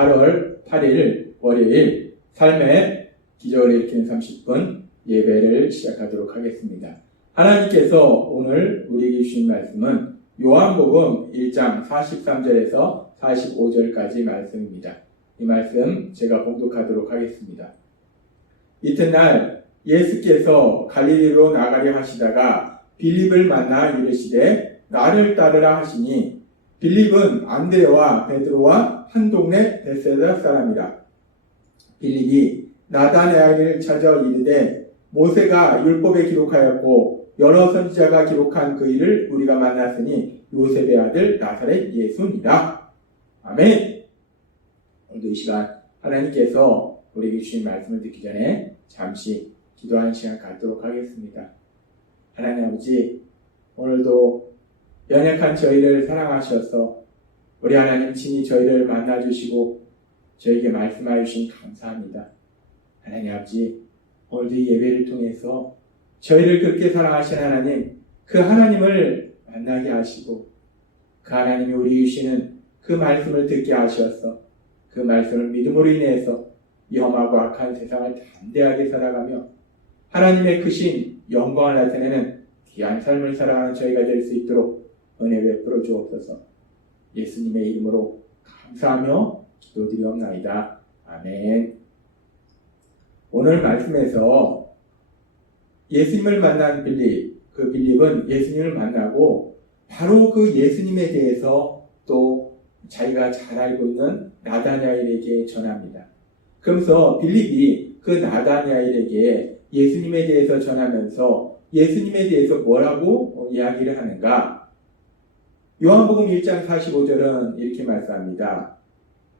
8월 8일 월요일 삶의 기적을 일으키는 30분 예배를 시작하도록 하겠습니다. 하나님께서 오늘 우리에게 주신 말씀은 요한복음 1장 43절에서 45절까지 말씀입니다. 이 말씀 제가 봉독하도록 하겠습니다. 이튿날 예수께서 갈릴리로 나가려 하시다가 빌립을 만나 이르시되 나를 따르라 하시니 빌립은 안드레와 베드로와 한 동네 베세다 사람이라. 빌립이 나다나엘을 찾아 이르되 모세가 율법에 기록하였고 여러 선지자가 기록한 그 일을 우리가 만났으니 요셉의 아들 나사렛 예수니라. 아멘. 오늘도 이 시간 하나님께서 우리에게 주신 말씀을 듣기 전에 잠시 기도하는 시간 갖도록 하겠습니다. 하나님 아버지, 오늘도 연약한 저희를 사랑하셔서 우리 하나님 친히 저희를 만나주시고 저에게 말씀하여 주신 감사합니다. 하나님 아버지, 오늘도 이 예배를 통해서 저희를 그렇게 사랑하신 하나님, 그 하나님을 만나게 하시고 그 하나님이 우리 주시는 그 말씀을 듣게 하셔서 그 말씀을 믿음으로 인해서 이 험하고 악한 세상을 담대하게 살아가며 하나님의 크신 영광을 나타내는 귀한 삶을 살아가는 저희가 될 수 있도록 은혜 베풀어 주옵소서. 예수님의 이름으로 감사하며 기도드리옵나이다. 아멘. 오늘 말씀에서 예수님을 만난 빌립, 그 빌립은 예수님을 만나고 바로 그 예수님에 대해서 또 자기가 잘 알고 있는 나다나엘에게 전합니다. 그러면서 빌립이 그 나다나엘에게 예수님에 대해서 전하면서 예수님에 대해서 뭐라고 이야기를 하는가? 요한복음 1장 45절은 이렇게 말씀합니다.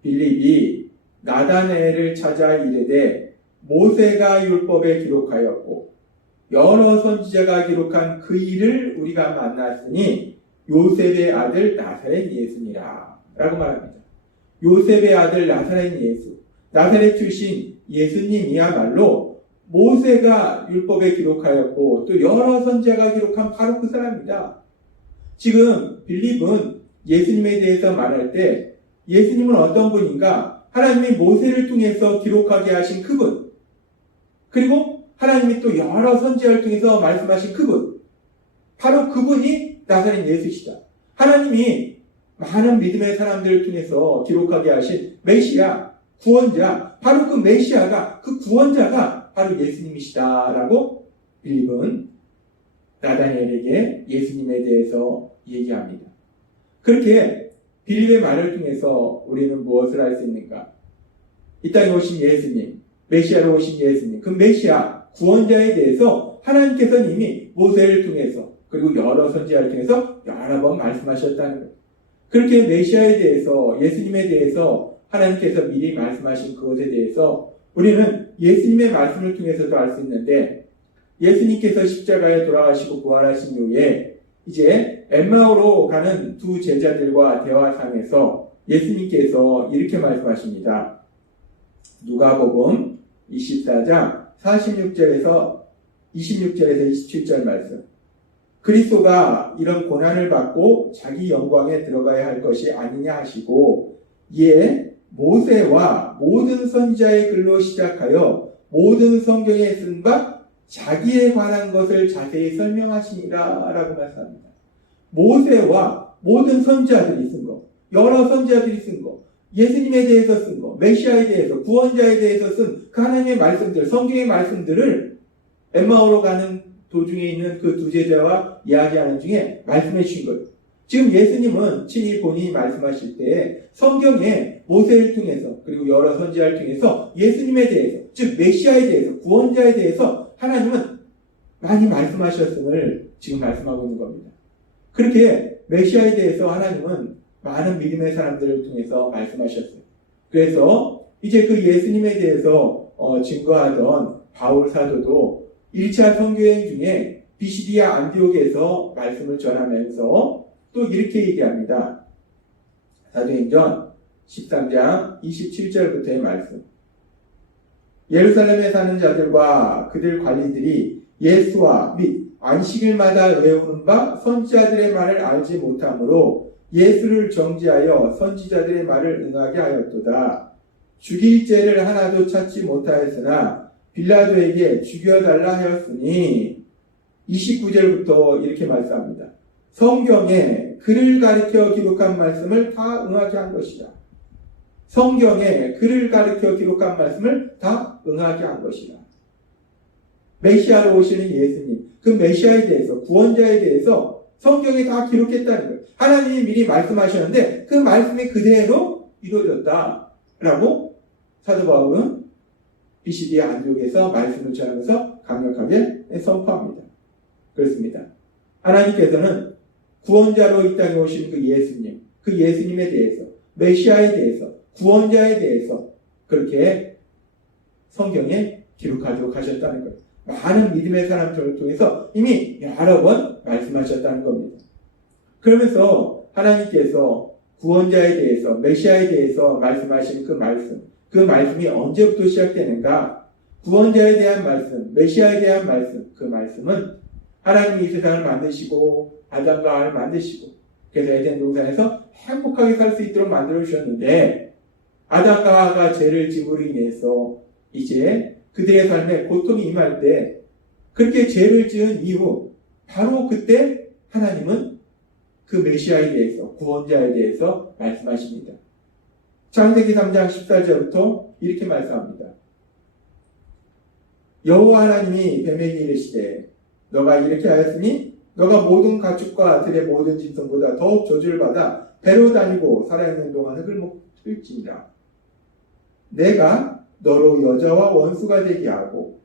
빌립이 나다나엘을 찾아 이르되 모세가 율법에 기록하였고 여러 선지자가 기록한 그 일을 우리가 만났으니 요셉의 아들 나사렛 예수니라 라고 말합니다. 요셉의 아들 나사렛 예수, 나사렛 출신 예수님이야말로 모세가 율법에 기록하였고 또 여러 선지자가 기록한 바로 그 사람입니다. 지금 빌립은 예수님에 대해서 말할 때 예수님은 어떤 분인가? 하나님이 모세를 통해서 기록하게 하신 그분, 그리고 하나님이 또 여러 선지자를 통해서 말씀하신 그분, 바로 그분이 나사렛 예수시다. 하나님이 많은 믿음의 사람들을 통해서 기록하게 하신 메시아, 구원자, 바로 그 메시아가, 그 구원자가 바로 예수님이시다라고 빌립은 나다나엘에게 예수님에 대해서 얘기합니다. 그렇게 빌립의 말을 통해서 우리는 무엇을 할 수 있는가? 이 땅에 오신 예수님, 메시아로 오신 예수님, 그 메시아, 구원자에 대해서 하나님께서는 이미 모세를 통해서 그리고 여러 선지자를 통해서 여러 번 말씀하셨다는 거예요. 그렇게 메시아에 대해서, 예수님에 대해서 하나님께서 미리 말씀하신 그것에 대해서 우리는 예수님의 말씀을 통해서도 알 수 있는데, 예수님께서 십자가에 돌아가시고 부활하신 이후에 이제 엠마오로 가는 두 제자들과 대화상에서 예수님께서 이렇게 말씀하십니다. 누가복음 24장 46절에서 26절에서 27절 말씀. 그리스도가 이런 고난을 받고 자기 영광에 들어가야 할 것이 아니냐 하시고, 이에 모세와 모든 선지자의 글로 시작하여 모든 성경에 쓴 바 자기에 관한 것을 자세히 설명하시니라 라고 말씀합니다. 모세와 모든 선지자들이 쓴 거, 여러 선지자들이 쓴 거, 예수님에 대해서 쓴 거, 메시아에 대해서, 구원자에 대해서 쓴 그 하나님의 말씀들, 성경의 말씀들을 엠마오로 가는 도중에 있는 그 두 제자와 이야기하는 중에 말씀해 주신 거예요. 지금 예수님은 친히 본인이 말씀하실 때 성경에 모세를 통해서 그리고 여러 선지자를 통해서 예수님에 대해서, 즉 메시아에 대해서, 구원자에 대해서 하나님은 많이 말씀하셨음을 지금 말씀하고 있는 겁니다. 그렇게 메시아에 대해서 하나님은 많은 믿음의 사람들을 통해서 말씀하셨어요. 그래서 이제 그 예수님에 대해서 증거하던 바울 사도도 1차 선교여행 중에 비시디아 안디옥에서 말씀을 전하면서 또 이렇게 얘기합니다. 사도행전 13장 27절부터의 말씀. 예루살렘에 사는 자들과 그들 관리들이 예수와 및 안식일마다 외우는 바 선지자들의 말을 알지 못하므로 예수를 정죄하여 선지자들의 말을 응하게 하였도다. 죽일 죄를 하나도 찾지 못하였으나 빌라도에게 죽여달라 하였으니 29절부터 이렇게 말씀합니다. 성경에 그를 가리켜 기록한 말씀을 다 응하게 한 것이다. 성경에 그를 가리켜 기록한 말씀을 다 응하게 한 것이다. 메시아로 오시는 예수님, 그 메시아에 대해서, 구원자에 대해서 성경에 다 기록했다는 거예요. 하나님이 미리 말씀하셨는데 그 말씀이 그대로 이루어졌다라고 사도 바울은 비시디아 안디옥에서 말씀을 전하면서 강력하게 선포합니다. 그렇습니다. 하나님께서는 구원자로 이 땅에 오신 그 예수님, 그 예수님에 대해서, 메시아에 대해서, 구원자에 대해서 그렇게 성경에 기록하도록 하셨다는 거예요. 많은 믿음의 사람들을 통해서 이미 여러 번 말씀하셨다는 겁니다. 그러면서 하나님께서 구원자에 대해서, 메시아에 대해서 말씀하신 그 말씀이 언제부터 시작되는가? 구원자에 대한 말씀, 메시아에 대한 말씀, 그 말씀은 하나님이 이 세상을 만드시고 아담과 하와를 만드시고 그래서 에덴 동산에서 행복하게 살 수 있도록 만들어 주셨는데 아담과 하와가 죄를 지음으로 인해서 이제 그들의 삶에 고통이 임할 때 그렇게 죄를 지은 이후 바로 그때 하나님은 그 메시아에 대해서 구원자에 대해서 말씀하십니다. 창세기 3장 14절부터 이렇게 말씀합니다. 여호와 하나님이 뱀에게 이르시되 너가 이렇게 하였으니 너가 모든 가축과 들의 모든 짐승보다 더욱 저주를 받아 배로 다니고 살아있는 동안 흙을 먹을지니라. 내가 너로 여자와 원수가 되게 하고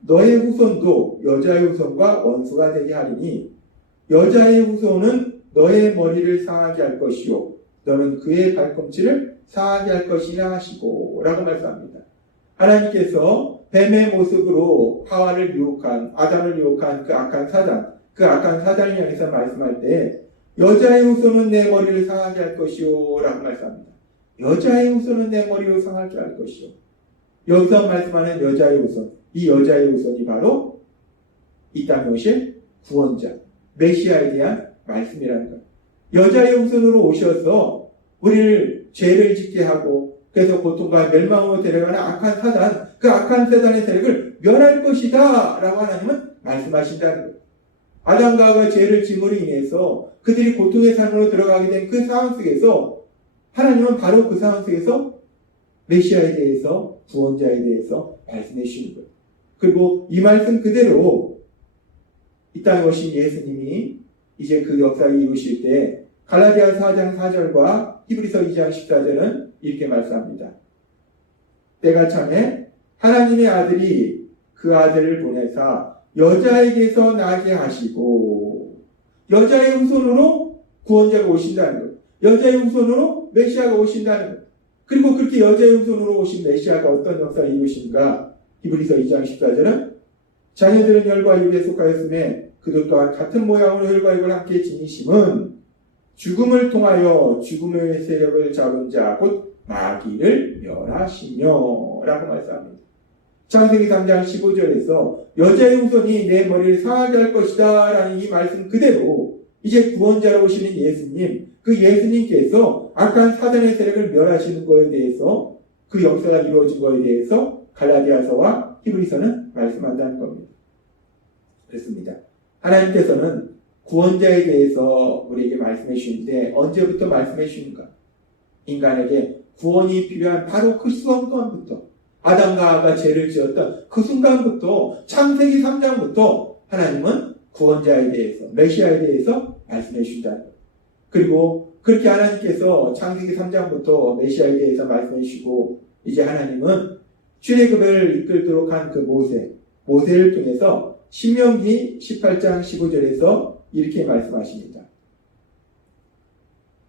너의 후손도 여자의 후손과 원수가 되게 하리니 여자의 후손은 너의 머리를 상하게 할 것이요 너는 그의 발꿈치를 상하게 할 것이라 하시고 라고 말씀합니다. 하나님께서 뱀의 모습으로 하와를 유혹한 아담을 유혹한 그 악한 사단을 향해서 말씀할 때 여자의 후손은 내 머리를 상하게 할 것이요 라고 말씀합니다. 여자의 후손은 내 머리를 상하게 할 것이요. 여기서 말씀하는 여자의 후손, 이 여자의 후손이 바로 이 땅에 오실 구원자, 메시아에 대한 말씀이라는 거예요. 여자의 후손으로 오셔서 우리를 죄를 짓게 하고 그래서 고통과 멸망으로 데려가는 악한 사단, 그 악한 사단의 세력을 멸할 것이다 라고 하나님은 말씀하신다는 거예요. 아담과 하와가 죄를 지음으로 인해서 그들이 고통의 삶으로 들어가게 된 그 상황 속에서 하나님은 바로 그 상황 속에서 메시아에 대해서 구원자에 대해서 말씀해 주시는 거예요. 그리고 이 말씀 그대로 이 땅에 오신 예수님이 이제 그 역사를 이루실 때 갈라디아 4장 4절과 히브리서 2장 14절은 이렇게 말씀합니다. 때가 참에 하나님의 아들이 그 아들을 보내사 여자에게서 나게 하시고 여자의 후손으로 구원자가 오신다는 거예요. 여자의 후손으로 메시아가 오신다는 거예요. 그리고 그렇게 여자의 후손으로 오신 메시아가 어떤 역사를 이루신가? 히브리서 2장 14절은 자녀들은 혈과 육에 속하였음에 그도 또한 같은 모양으로 혈과 육을 함께 지니심은 죽음을 통하여 죽음의 세력을 잡은 자 곧 마귀를 멸하시며 라고 말씀합니다. 창세기 3장 15절에서 여자의 후손이 내 머리를 상하게 할 것이다 라는 이 말씀 그대로 이제 구원자로 오시는 예수님, 그 예수님께서 악한 사단의 세력을 멸하시는 것에 대해서 그 역사가 이루어진 것에 대해서 갈라디아서와 히브리서는 말씀한다는 겁니다. 그렇습니다. 하나님께서는 구원자에 대해서 우리에게 말씀해 주시는데 언제부터 말씀해 주시는가? 인간에게 구원이 필요한 바로 그 순간부터 아담과 하와가 죄를 지었던 그 순간부터 창세기 3장부터 하나님은 구원자에 대해서 메시아에 대해서 말씀해 주신다는 거예요. 그리고 그렇게 하나님께서 창세기 3장부터 메시아에 대해서 말씀해 주시고 이제 하나님은 출애굽을 이끌도록 한 그 모세를 통해서 신명기 18장 15절에서 이렇게 말씀하십니다.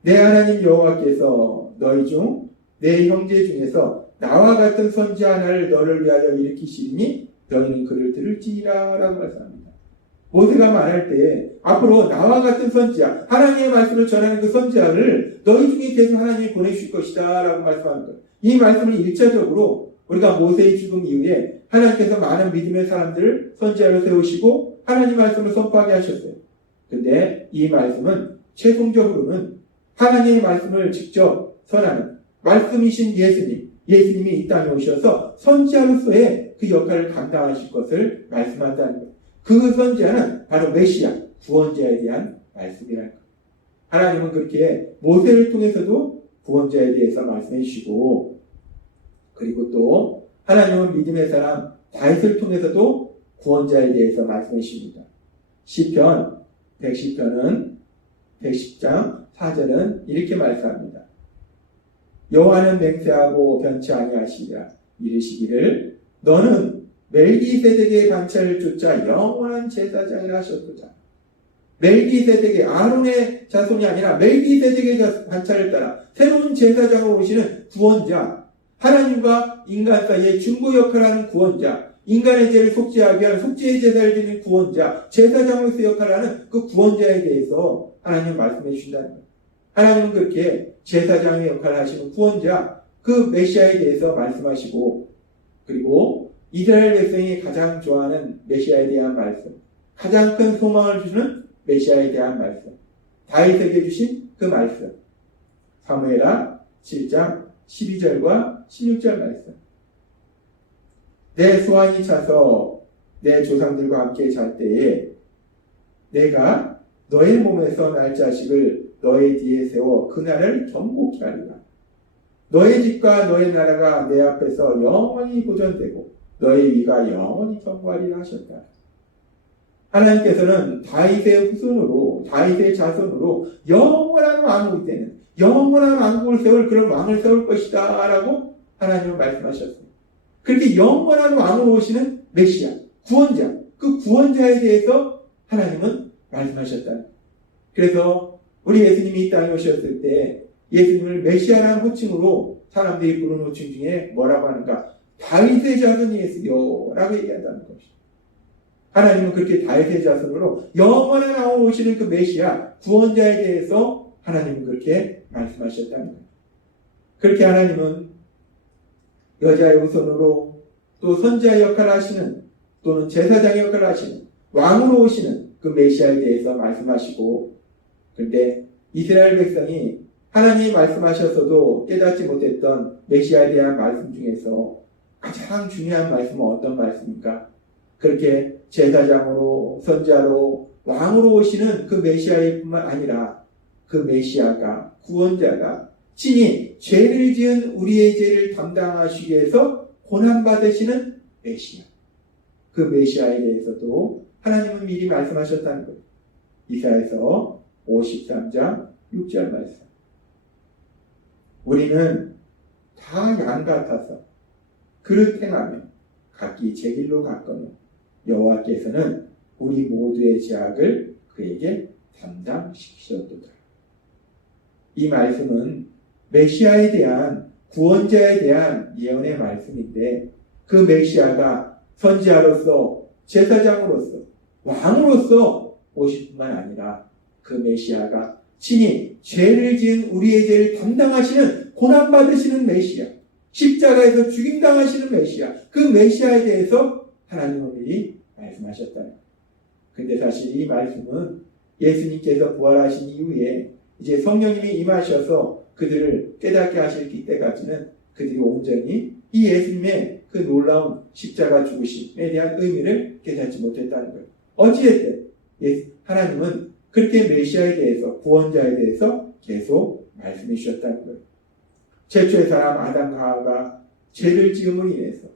내 하나님 여호와께서 너희 중 내 형제 중에서 나와 같은 선지자 하나를 너를 위하여 일으키시니 너희는 그를 들을지니라 라고 말씀합니다. 모세가 말할 때 앞으로 나와 같은 선지자, 하나님의 말씀을 전하는 그 선지자를 너희 중에 계속 하나님이 보내주실 것이다 라고 말씀하는 거예요. 이 말씀을 1차적으로 우리가 모세의 죽음 이후에 하나님께서 많은 믿음의 사람들을 선지자로 세우시고 하나님 말씀을 선포하게 하셨어요. 근데 이 말씀은 최종적으로는 하나님의 말씀을 직접 선하는 말씀이신 예수님, 예수님이 이 땅에 오셔서 선지자로서의 그 역할을 감당하실 것을 말씀한다는 것. 그 선지자는 바로 메시아, 구원자에 대한 말씀이라는 것. 하나님은 그렇게 모세를 통해서도 구원자에 대해서 말씀해 주시고, 그리고 또 하나님은 믿음의 사람 다윗을 통해서도 구원자에 대해서 말씀해 주십니다. 시편 110편은 110장 4절은 이렇게 말씀합니다. 여호와는 맹세하고 변치 아니하시리라. 이르시기를 너는 멜기세덱의 반차를 쫓아 영원한 제사장이라 하셨도다. 멜기세덱의 아론의 자손이 아니라 멜기세덱의 반차를 따라 새로운 제사장으로 오시는 구원자, 하나님과 인간 사이의 중보 역할을 하는 구원자, 인간의 죄를 속죄하게 하는 속죄의 제사를 드리는 구원자, 제사장으로서 역할을 하는 그 구원자에 대해서 하나님 말씀해 주신다는 거예요. 하나님은 그렇게 제사장의 역할을 하시는 구원자, 그 메시아에 대해서 말씀하시고, 그리고 이스라엘 백성이 가장 좋아하는 메시아에 대한 말씀, 가장 큰 소망을 주는 메시아에 대한 말씀, 다윗에게 주신 그 말씀, 사무엘하 7장 12절과 16절 말씀. 내 수완이 차서 내 조상들과 함께 잘 때에 내가 너의 몸에서 날 자식을 너의 뒤에 세워 그날을 경고케 하리라. 너의 집과 너의 나라가 내 앞에서 영원히 보존되고 너의 위가 영원히 견고하리라 하셨다. 하나님께서는 다윗의 후손으로, 다윗의 자손으로 영원한 왕이 되는, 영원한 왕국을 세울 그런 왕을 세울 것이다 라고 하나님은 말씀하셨습니다. 그렇게 영원한 왕으로 오시는 메시아, 구원자, 그 구원자에 대해서 하나님은 말씀하셨다. 그래서 우리 예수님이 이 땅에 오셨을 때 예수님을 메시아라는 호칭으로 사람들이 부르는 호칭 중에 뭐라고 하는가? 다윗의 자손 예수요 라고 얘기한다는 것이죠. 하나님은 그렇게 다윗의 자손으로 영원한 왕으로 오시는 그 메시아, 구원자에 대해서 하나님은 그렇게 말씀하셨다는 거예요. 그렇게 하나님은 여자의 후손으로 또 선지자의 역할을 하시는, 또는 제사장의 역할을 하시는, 왕으로 오시는 그 메시아에 대해서 말씀하시고, 그런데 이스라엘 백성이 하나님이 말씀하셨어도 깨닫지 못했던 메시아에 대한 말씀 중에서 가장 중요한 말씀은 어떤 말씀입니까? 그렇게 제사장으로, 선지자로, 왕으로 오시는 그 메시아일 뿐만 아니라 그 메시아가, 구원자가 친히 죄를 지은 우리의 죄를 담당하시기 위해서 고난받으시는 메시아. 그 메시아에 대해서도 하나님은 미리 말씀하셨다는 거예요. 이사야서 53장 6절 말씀. 우리는 다 양 같아서 그릇 행하며 각기 제 길로 갔거늘 여호와께서는 우리 모두의 죄악을 그에게 담당시키셨도다. 이 말씀은 메시아에 대한, 구원자에 대한 예언의 말씀인데, 그 메시아가 선지자로서, 제사장으로서, 왕으로서 오실 뿐만 아니라 그 메시아가 친히 죄를 지은 우리의 죄를 담당하시는, 고난받으시는 메시아, 십자가에서 죽임당하시는 메시아, 그 메시아에 대해서 하나님은 미리 말씀하셨다. 근데 사실 이 말씀은 예수님께서 부활하신 이후에 이제 성령님이 임하셔서 그들을 깨닫게 하실 때까지는 그들이 온전히 이 예수님의 그 놀라운 십자가 죽으심에 대한 의미를 깨닫지 못했다는 거예요. 어찌됐든 하나님은 그렇게 메시아에 대해서, 구원자에 대해서 계속 말씀해 주셨다는 거예요. 최초의 사람 아담과 하와가 죄를 지음으로 인해서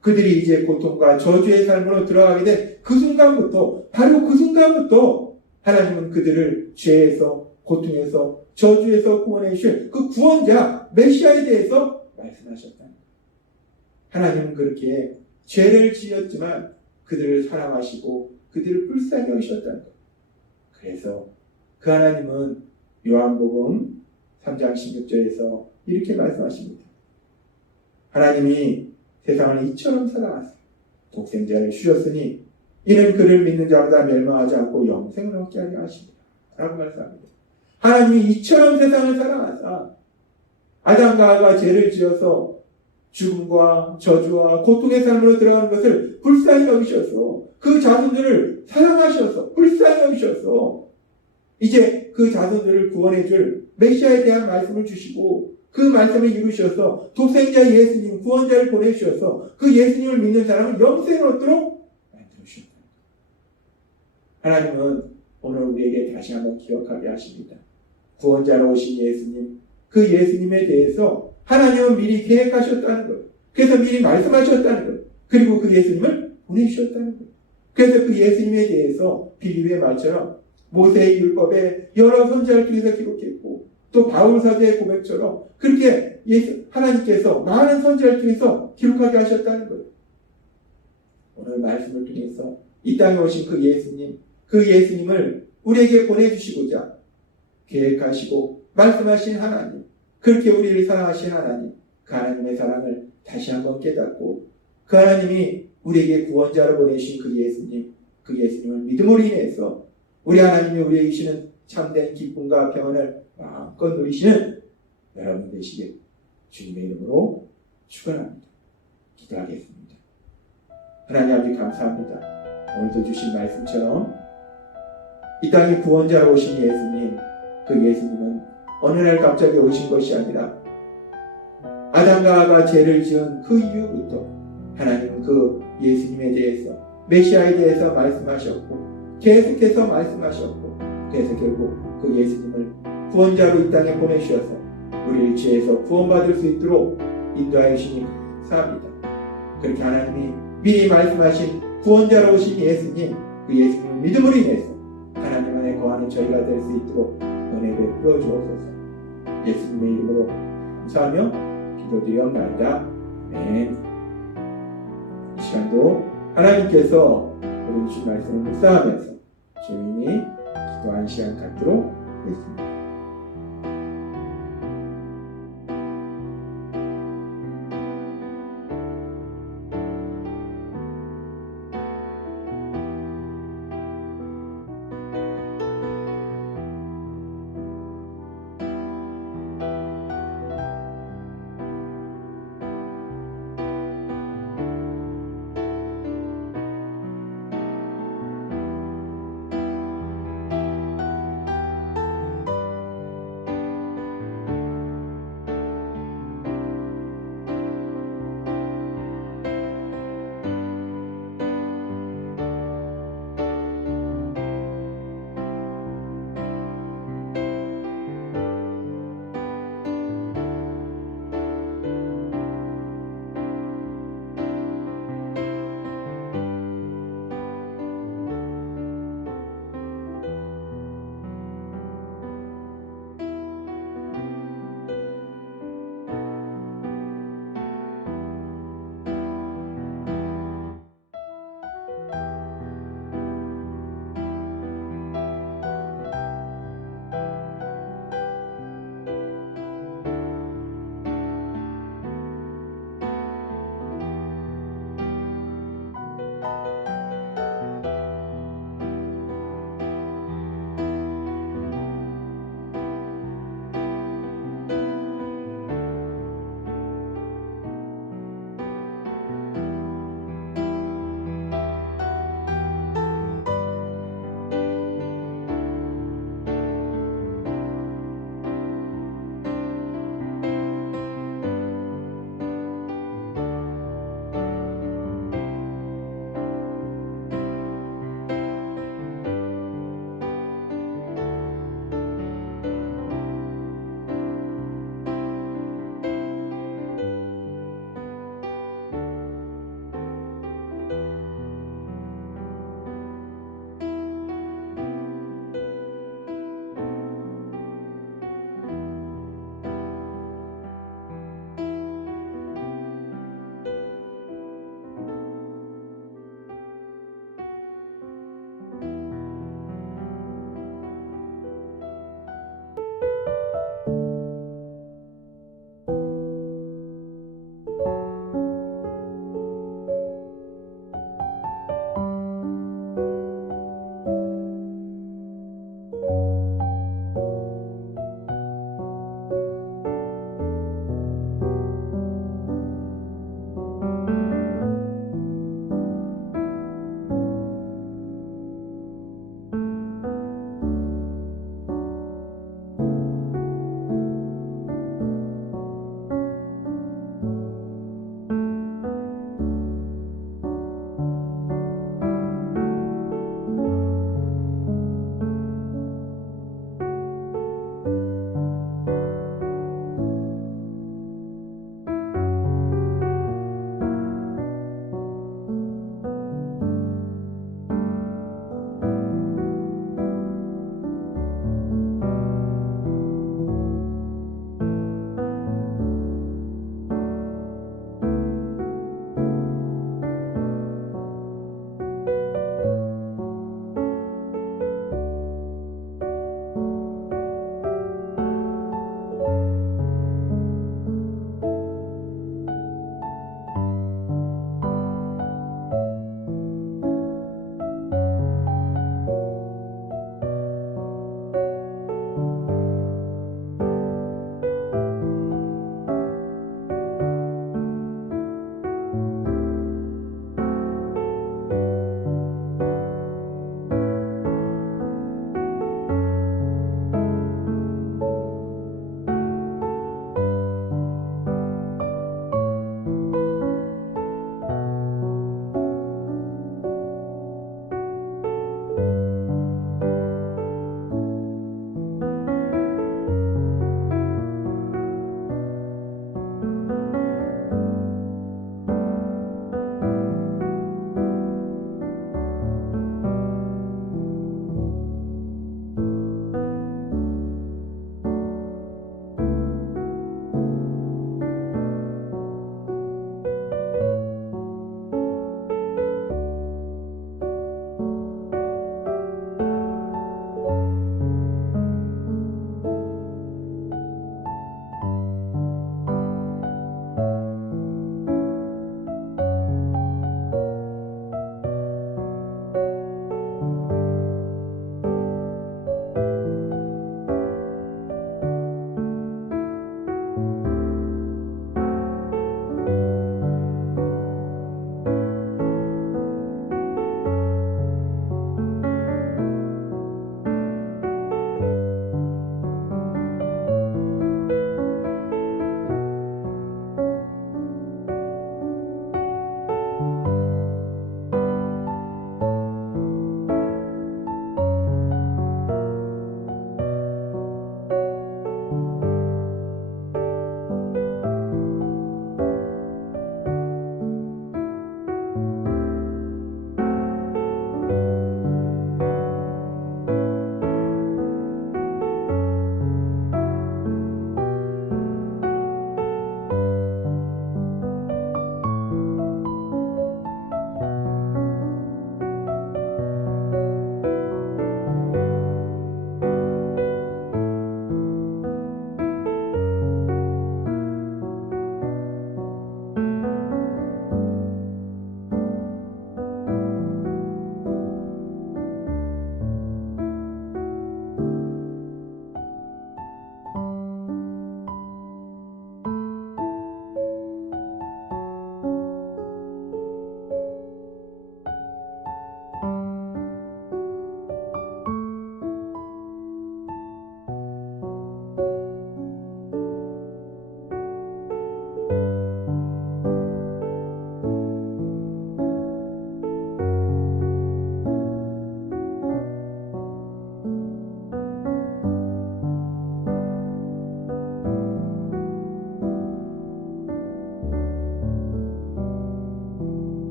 그들이 이제 고통과 저주의 삶으로 들어가게 된 그 순간부터, 바로 그 순간부터 하나님은 그들을 죄에서, 고통에서, 저주에서 구원해 주실 그 구원자 메시아에 대해서 말씀하셨다. 하나님은 그렇게 죄를 지었지만 그들을 사랑하시고 그들을 불쌍히 여기셨다는 것. 그래서 그 하나님은 요한복음 3장 16절에서 이렇게 말씀하십니다. 하나님이 세상을 이처럼 사랑하사 독생자를 주셨으니 이는 그를 믿는 자보다 멸망하지 않고 영생을 얻게 하려 하십니다. 라고 말씀합니다. 하나님이 이처럼 세상을 사랑하사 아담과 하와가 죄를 지어서 죽음과 저주와 고통의 삶으로 들어가는 것을 불쌍히 여기셔서 그 자손들을 사랑하셔서 불쌍히 여기셔서 이제 그 자손들을 구원해 줄 메시아에 대한 말씀을 주시고 그 말씀을 이루셔서 독생자 예수님 구원자를 보내주셔서 그 예수님을 믿는 사람을 영생을 얻도록 만들어주셨다. 하나님은 오늘 우리에게 다시 한번 기억하게 하십니다. 구원자로 오신 예수님, 그 예수님에 대해서 하나님은 미리 계획하셨다는 것, 그래서 미리 말씀하셨다는 것, 그리고 그 예수님을 보내주셨다는 것. 그래서 그 예수님에 대해서 빌립의 말처럼 모세의 율법에 여러 선지자를 통해서 기록했고 또 바울 사도의 고백처럼 그렇게 하나님께서 많은 선지자를 통해서 기록하게 하셨다는 거예요. 오늘 말씀을 통해서 이 땅에 오신 그 예수님, 그 예수님을 우리에게 보내주시고자 계획하시고 말씀하신 하나님, 그렇게 우리를 사랑하신 하나님, 그 하나님의 사랑을 다시 한번 깨닫고 그 하나님이 우리에게 구원자로 보내신 그 예수님, 그 예수님을 믿음으로 인해서 우리 하나님이 우리에게 주시는 참된 기쁨과 평안을 마음껏 누리시는 여러분 되시길 주님의 이름으로 축원합니다. 기도하겠습니다. 하나님 아버지 감사합니다. 오늘도 주신 말씀처럼 이 땅에 구원자로 오신 예수님, 그 예수님은 어느 날 갑자기 오신 것이 아니라 아담과 하와가 죄를 지은 그 이후부터 하나님은 그 예수님에 대해서 메시아에 대해서 말씀하셨고 계속해서 말씀하셨고 그래서 결국 그 예수님을 구원자로 이 땅에 보내주셔서 우리를 죄에서 구원받을 수 있도록 인도하여 주시니 감사합니다. 그렇게 하나님이 미리 말씀하신 구원자로 오신 예수님, 그 예수님을 믿음으로 인해서 하나님 안에 거하는 저희가 될 수 있도록 은혜 베풀어 주옵소서. 예수님의 이름으로 감사하며 기도드리옵나이다. 아멘. 이 시간도 하나님께서 우리 주신 말씀을 묵상하면서 조용히 기도하는 시간 갖도록 하겠습니다.